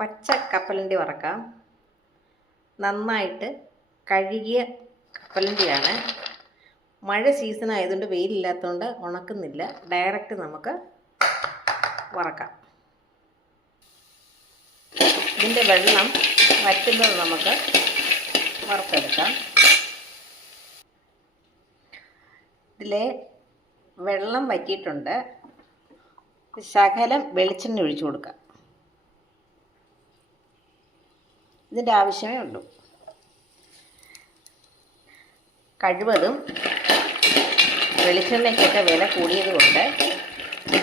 പച്ച കപ്പലണ്ടി വറക്കാം. നന്നായിട്ട് കഴുകിയ കപ്പലണ്ടിയാണ്. മഴ സീസൺ ആയതുകൊണ്ട് വെയിലില്ലാത്തതുകൊണ്ട് ഉണക്കുന്നില്ല. ഡയറക്റ്റ് നമുക്ക് വറക്കാം. ഇതിന്റെ വെള്ളം വറ്റുന്നത് നമുക്ക് വറുത്തെടുക്കാം. ഇതിലെ വെള്ളം വറ്റിയിട്ടുണ്ട്. ശകലം വെളിച്ചെണ്ണ ഒഴിച്ചു കൊടുക്കാം. ഇതിന്റെ ആവശ്യമേ ഉള്ളൂ. കഴിവതും വെളിച്ചെണ്ണയ്ക്കൊക്കെ വില കൂടിയത് കൊണ്ട്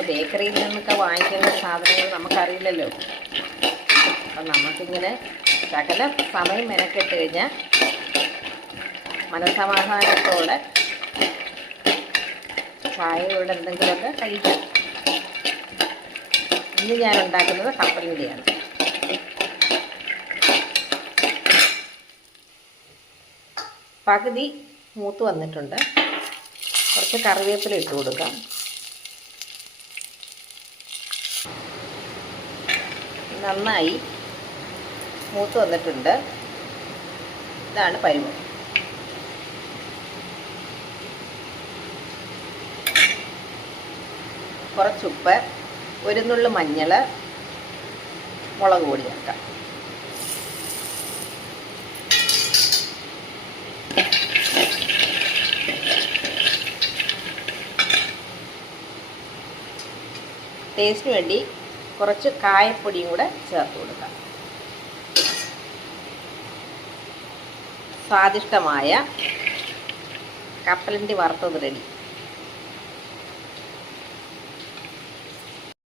ബേക്കറിയിൽ നിന്നൊക്കെ വാങ്ങിക്കുന്ന സാധനങ്ങൾ നമുക്കറിയില്ലല്ലോ. അപ്പം നമുക്കിങ്ങനെ സകല സമയം മെനക്കെട്ട് കഴിഞ്ഞാൽ മനസമാധാനത്തോടെ ചായയോടെ എന്തെങ്കിലുമൊക്കെ കഴിക്കാം. ഇന്ന് ഞാൻ ഉണ്ടാക്കുന്നത് കപ്പലിന്റെയാണ് പകുതി മൂത്ത് വന്നിട്ടുണ്ട്. കുറച്ച് കറിവേപ്പില ഇട്ട് കൊടുക്കാം. നന്നായി മൂത്ത് വന്നിട്ടുണ്ട്. ഇതാണ് പരുവം കുറച്ചുപ്പ് ഒരു നുള്ളു മഞ്ഞൾ മുളക് പൊടി ചേർക്കാം. ടേസ്റ്റിന് വേണ്ടി കുറച്ച് കായപ്പൊടിയും കൂടെ ചേർത്ത് കൊടുക്കാം. സ്വാദിഷ്ടമായ കപ്പലണ്ടി വറുത്തത് റെഡി